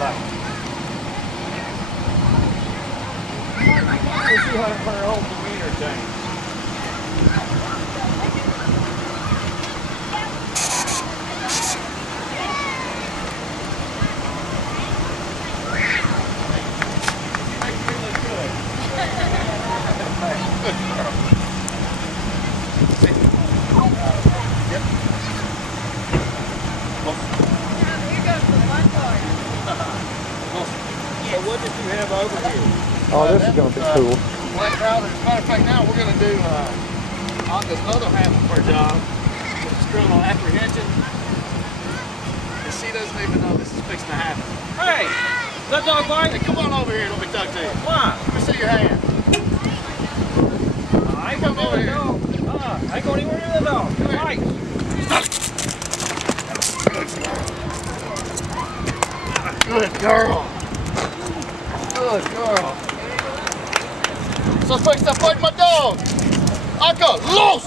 Let's see how her whole demeanor changed. So what did you have over here? Oh, this is going to be cool. Black trousers. As a matter of fact, now we're going to do on this other half of our job, it's criminal apprehension. And she doesn't even know this is fixing to happen. Hey, is that dog biting? Hey, come on over here and let me talk to you. Why? Let me see your hand. I ain't going over here. I ain't going anywhere near the dog. Right. Good girl. Good girl. Suspect stop fighting my dog. Aka, los!